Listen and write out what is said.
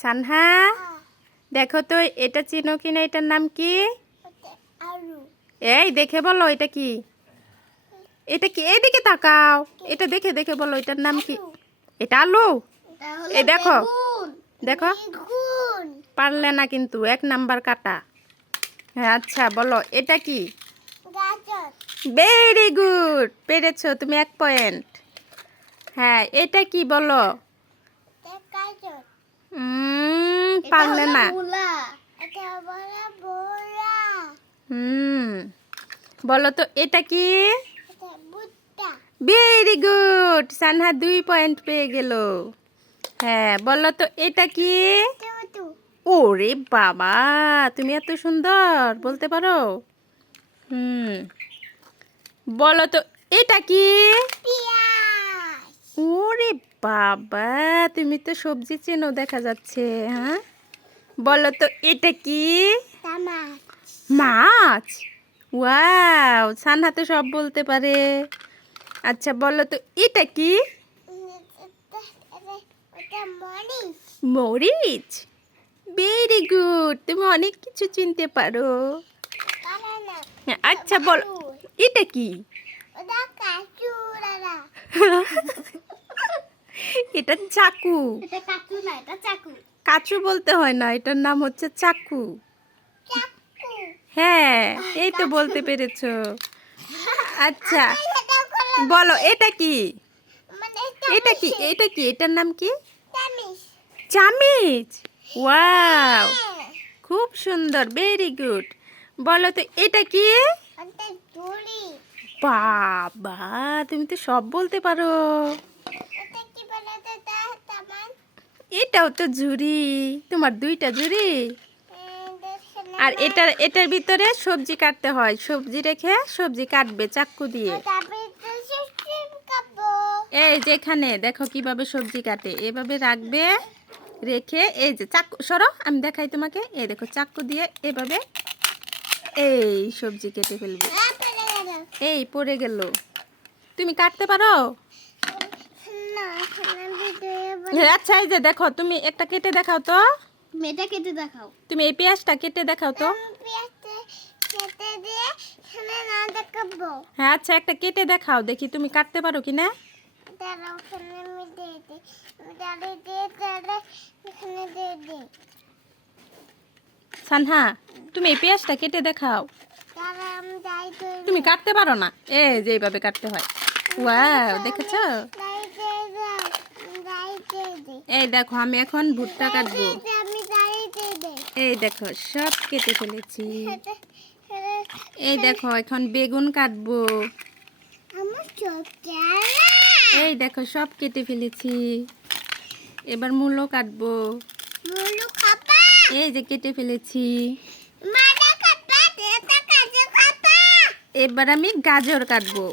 সানহা দেখো তো এটা চিনো কিনা, এটার নাম কি? এই দেখে বলো এটা কি? এটা কি? এইদিকে তাকাও, এটা দেখে দেখে বলো এটার নাম কি? এটা আলু? এই দেখো দেখো, পারলে না কিন্তু, 1 নাম্বার কাটা। হ্যাঁ আচ্ছা বলো এটা কি? ভেরি গুড, পেরেছো তুমি 1 পয়েন্ট। হ্যাঁ এটা কি বলো? পারলে না। বলো তো এটা কি? ভেরি গুড, সানহা 2 পয়েন্ট পেয়ে গেল। হ্যাঁ বলো তো এটা কি? ওরে বাবা, তুমি এত সুন্দর বলতে পারো। বলো তো এটা কি? ওরে বাবা, তুমি তো সবজি চেনো দেখা যাচ্ছে। হ্যাঁ বলো তো এটা কি? মাছ। ওয়াও, সানহা তো সব বলতে পারে। আচ্ছা বলো তো এটা কি? মরিচ। ভেরি গুড, তুমি অনেক কিছু চিনতে পারো। আচ্ছা বলো এটা কি? এটা চাকু। কাচু বলতে হয় না, এটার নাম হচ্ছে চাকু। হ্যাঁ এই তো বলতে পেরেছো। আচ্ছা বলো এটা কি? এটা কি? এটা কি? এটার নাম কি? চামিচ। ওয়াও, খুব সুন্দর, ভেরি গুড। বলো তো এটা কি? বাবা, তুমি তো সব বলতে পারো। এটাও তো ঝুড়ি, তোমার 2টা ঝুড়ি। আর এটার ভিতরে সবজি কাটতে হয়, সবজি রেখে সবজি কাটবে চাকু দিয়ে। এই যেখানে দেখো কিভাবে সবজি কাটে, এভাবে রাখবে, রেখে এই যে চাকু সরো, আমি দেখাই তোমাকে। এই দেখো চাকু দিয়ে এভাবে এই সবজি কেটে ফেলবে। এই পড়ে গেল, তুমি কাটতে পারো? আচ্ছা এই যে দেখো, তুমি একটা কেটে দেখাও তো। এটা কেটে দেখাও। তুমি এই পেঁয়াজটা কেটে দেখাও তো। হ্যাঁ আচ্ছা একটা কেটে দেখাও দেখি তুমি কাটতে পারো কিনা। সানহা তুমি এই পেঁয়াজটা কেটে দেখাও। তুমি কাটতে পারো না, এই যে এইভাবে কাটতে হয়। ওয়াও, দেখেছো? এই দেখো আমি এখন ভুট্টা কাটবো। এই দেখো সব কেটে ফেলেছি। এই দেখো এখন বেগুন কাটবো। এই দেখো সব কেটে ফেলেছি। এবার মূলো কাটবো। এই যে কেটে ফেলেছি। এবার আমি গাজর কাটবো।